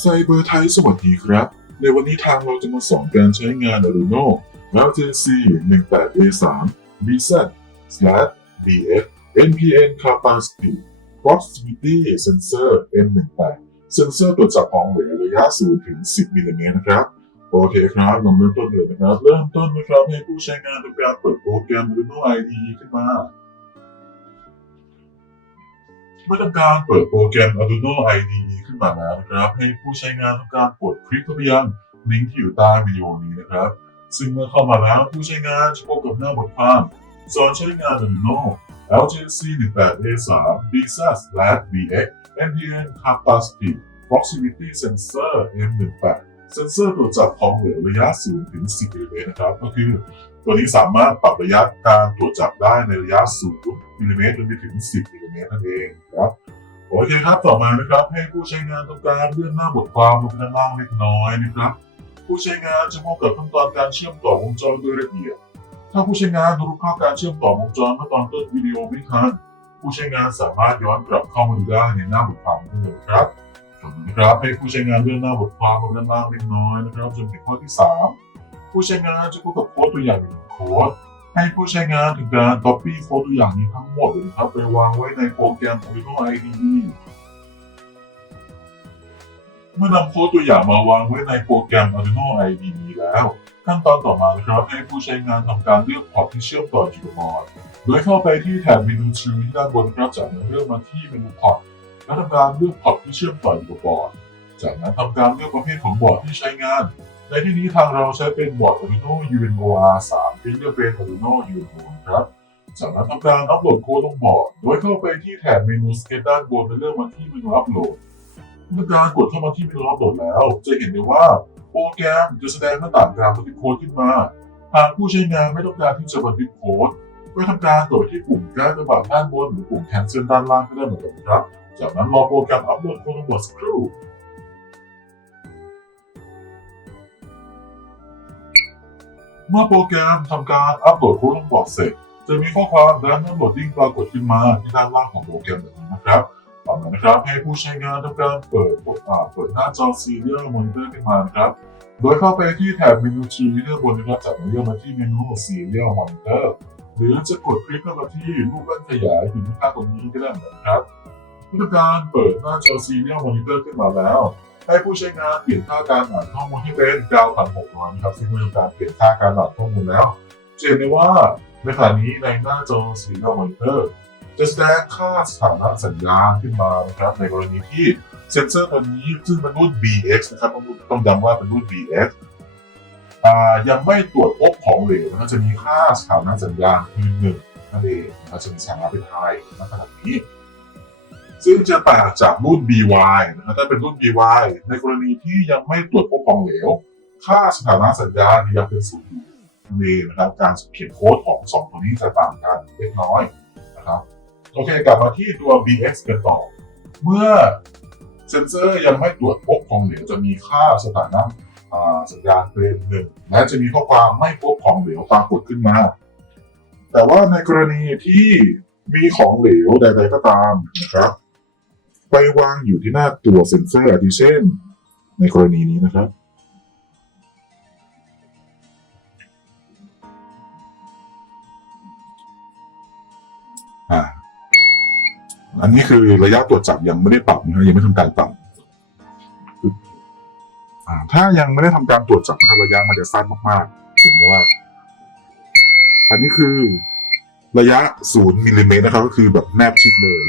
ไซเบอร์ไทยสวัสดีครับ ในวันนี้ทางเราจะมาสอนการใช้งาน Arduino LTC 18A3 BZ slash BX NPN Capacity Proximity Sensor M18 เซนเซอร์ตรวจจับของเหลวระยะ0ถึง 10มิลลิเมตรนะครับ โอเคครับเราเริ่มต้นเลยนะครับ เริ่มต้นนะครับให้ผู้ใช้งานทำการเปิดโปรแกรม Arduino IDE ขึ้นมาเมื่อทำการเปิดโปรแกรม Arduino IDE นมาแล้วนะครับ ให้ผู้ใช้งานทำการกดคลิกเข้าไปยังลิงก์ที่อยู่ใต้วิดีโอนี้นะครับ ซึ่งเมื่อเข้ามาแล้วผู้ใช้งานจะพบกับหน้าบทความสอนใช้งาน Arduino LGC 18A3 BZ BX NPN Capacity Proximity Sensor M18 เซนเซอร์ตรวจจับของเหลวระยะ0ถึง10มิลลิเมตรนะครับ ก็คือตัวนี้สามารถปรับระยะการตรวจจับได้ในระยะ0มิลลิเมตรจนไปถึง 10มิลลิเมตรนั่นเองครับ โอเคครับต่อมานะครับให้ผู้ใช้งานทำการเลื่อนหน้าบทความลงด้านล่างเล็กน้อยนะครับ ผู้ใช้งานจะพบกับขั้นตอนการเชื่อมต่อวงจรโดยละเอียดถ้าผู้ใช้งานรูปภาพการเชื่อมต่อวงจรเมื่อตอนต้นวิดีโอไม่ทันผู้ใช้งานสามารถย้อนกลับเข้ามาดูได้ในหน้าบทความได้เลยครับต่อมานะครับให้ผู้ใช้งานเลื่อนหน้าบทความลงด้านล่างเล็กน้อยนะครับจนถึงข้อที่สามผู้ใช้งานจะพบกับโค้ดตัวอย่างหนึ่งโค้ด ให้ผู้ใช้งานถึงการ copy โคตัวอย่างนี้ทั้งหมดนะครับ ไปวางไว้ในโปรแกรม Arduino IDE เมื่อนำโคตัวอย่างมาวางไว้ในโปรแกรม Arduino IDE แล้ว ขั้นตอนต่อมานะครับให้ผู้ใช้งานทำการเลือกพอร์ตที่เชื่อมต่อจุดบอร์ดโดยเข้าไปที่แถบเมนูทรีด้านบนครับจากนั้นเลือกมาที่เมนูพอร์ตแล้วทำการเลือกพอร์ตที่เชื่อมต่อจุดบอร์ดจากนั้นทำการเลือกประเภทของบอร์ดที่ใช้งาน ในที่นี้ทางเราใช้เป็นบอร์ด Arduino UNOR 3 ฟิงเกอร์พนออริจินอลยูโรครับจากนั้นทำการอัปโหลดโค้ดลงบอร์ด โดยเข้าไปที่แถบเมนูสเก็ตด้านบนในเรื่องมาที่เมนูอัปโหลดเมื่อการกดเข้ามาที่เมนูอัปโหลดแล้ว จะเห็นได้ว่าโปรแกรมจะแสดงหน้าต่างการบันทึกโค้ดขึ้นมา หากผู้ใช้งานไม่ต้องการที่จะบันทึกโค้ดก็ทำการกดที่ปุ่มแก้รระบาดด้านบนหรือปุ่มแคนเซิลด้านล่างก็ได้เหมือนกันครับ จากนั้นรอโปรแกรมอัปโหลดโค้ดลงบอร์ดสักครู่ เมื่อโปรแกรมทำการอัปโหลดโค้ดลงบอร์ดเสร็จ จะมีข้อความและน้ำโหลดดิ้งปรากฏขึ้นมาที่ด้านล่างของโปรแกรมแบบนี้นะครับต่อมานะครับให้ผู้ใช้งานทำการเปิดอ่าเปิดหน้าจอ Serial Monitor ขึ้นมานะครับโดยเข้าไปที่แถบเมนูชีวิตด้านบนนะครับจากนั้นเลือกมาที่เมนู Serial Monitor หรือจะกดคลิกเข้ามาที่รูปแว่นขยายอยู่ที่ข้าตรงนี้ก็ได้นกันครับเมื่อการเปิดหน้าจอ Serial Monitor ขึ้นมาแล้ว ให้ผู้ใช้งานเปลี่ยนค่าการอ่านข้อมูลที่เป็น9,600นะครับซึ่งเมื่อทำการเปลี่ยนค่าการอ่านข้อมูลแล้วจะเห็นได้ว่าในขณะนี้ในหน้าจอ Serial Monitor จะแสดงค่าสถานะสัญญาณขึ้นมานะครับในกรณีที่เซ็นเซอร์ตัวนี้ซึ่งเป็นรุ่น BX นะครับต้องต้องย้ำว่าเป็นรุ่น BX อ่ายังไม่ตรวจพบของเหลวนะจะมีค่าสถานะสัญญาณคือหนึ่งนั่นเองนะจะมีสถานะเป็นไทยในขณะนี้ ซึ่งจะต่างจากรุ่น BY นะครับถ้าเป็นรุ่น BY ในกรณีที่ยังไม่ตรวจพบของเหลว ค่าสถานะสัญญาณยังเป็นศูนย์อยู่นั่นเองนะครับการเขียนโค้ดของสองตัวนี้จะต่างกันเล็กน้อยนะครับโอเคกลับมาที่ตัว BX กันต่อ เมื่อเซนเซอร์ยังไม่ตรวจพบของเหลวจะมีค่าสถานะสัญญาณเป็นหนึ่งและจะมีข้อความไม่พบของเหลวปรากฏขึ้นมา แต่ว่าในกรณีที่มีของเหลวใด ๆ ก็ตามนะครับ ไปวางอยู่ที่หน้าตัวเซ็นเซอร์อาทิเช่น ในกรณีนี้นะครับอ่าอันนี้คือระยะตรวจจับยังไม่ได้ปรับนะครับยังไม่ทำการปรับอ่าถ้ายังไม่ได้ทำการตรวจจับนะครับระยะมันจะสั้นมากๆเห็นไหมว่า อันนี้คือระยะศูนย์มิลลิเมตรนะครับ ก็คือแบบแนบชิดเลย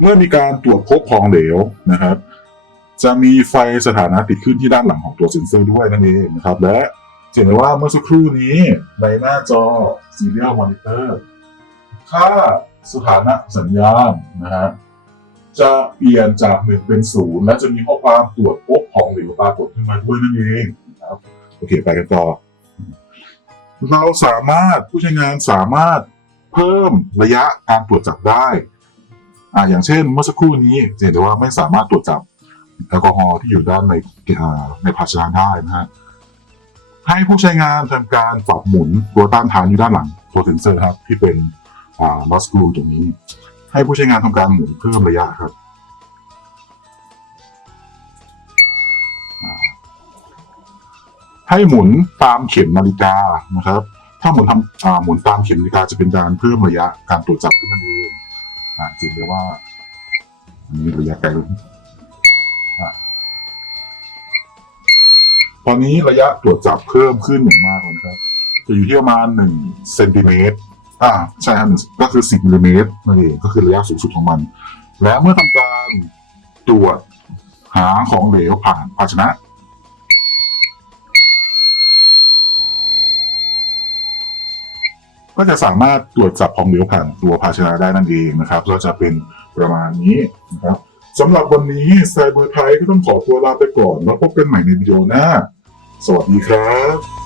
เมื่อมีการตรวจพบของเหลวนะครับจะมีไฟสถานะติดขึ้นที่ด้านหลังของตัวเซ็นเซอร์ด้วยนั่นเองนะครับ และเห็นว่าเมื่อสักครู่นี้ในหน้าจอ Serial Monitor ค่าสถานะสัญญาณนะฮะจะเปลี่ยนจากหนึ่งเป็นศูนย์และจะมีข้อความตรวจพบของเหลวปรากฏขึ้นมาด้วยนั่นเองนะครับโอเคไปกันต่อ เราสามารถผู้ใช้งานสามารถเพิ่มระยะการตรวจจับได้ อ่าอย่างเช่นเมื่อสักครู่นี้เห็นได้ว่าไม่สามารถตรวจจับแอลกอฮอล์ที่อยู่ด้านในในภาชนะได้นะฮะให้ผู้ใช้งานทำการปรับหมุนตัวต้านทานอยู่ด้านหลังตัวเซนเซอร์ครับ ที่เป็นอ่าลอสกรูตรงนี้ ให้ผู้ใช้งานทำการหมุนเพิ่มระยะครับให้หมุนตามเข็มนาฬิกานะครับ ถ้าหมุนทำอ่าหมุนตามเข็มนาฬิกาจะเป็นการเพิ่มระยะการตรวจจับขึ้นมาเอง อ่าจริงเลยว่าอันนี้ระยะไกลอะตอนนี้ระยะตรวจจับเพิ่มขึ้นอย่างมากเลยนะครับ จะอยู่ที่ประมาณหนึ่งเซนติเมตรอ่าใช่ครับหนึ่งก็คือสิบมิลลิเมตรนั่นเองก็คือระยะสูงสุดของมัน และเมื่อทำการตรวจหาของเหลวผ่านภาชนะ ก็จะสามารถตรวจจับของเหลวผ่านตัวภาชนะได้นั่นเองนะครับ ก็จะเป็นประมาณนี้นะครับสำหรับวันนี้ไซเบอร์ไทยก็ต้องขอตัวลาไปก่อน แล้วพบกันใหม่ในวิดีโอหน้า สวัสดีครับ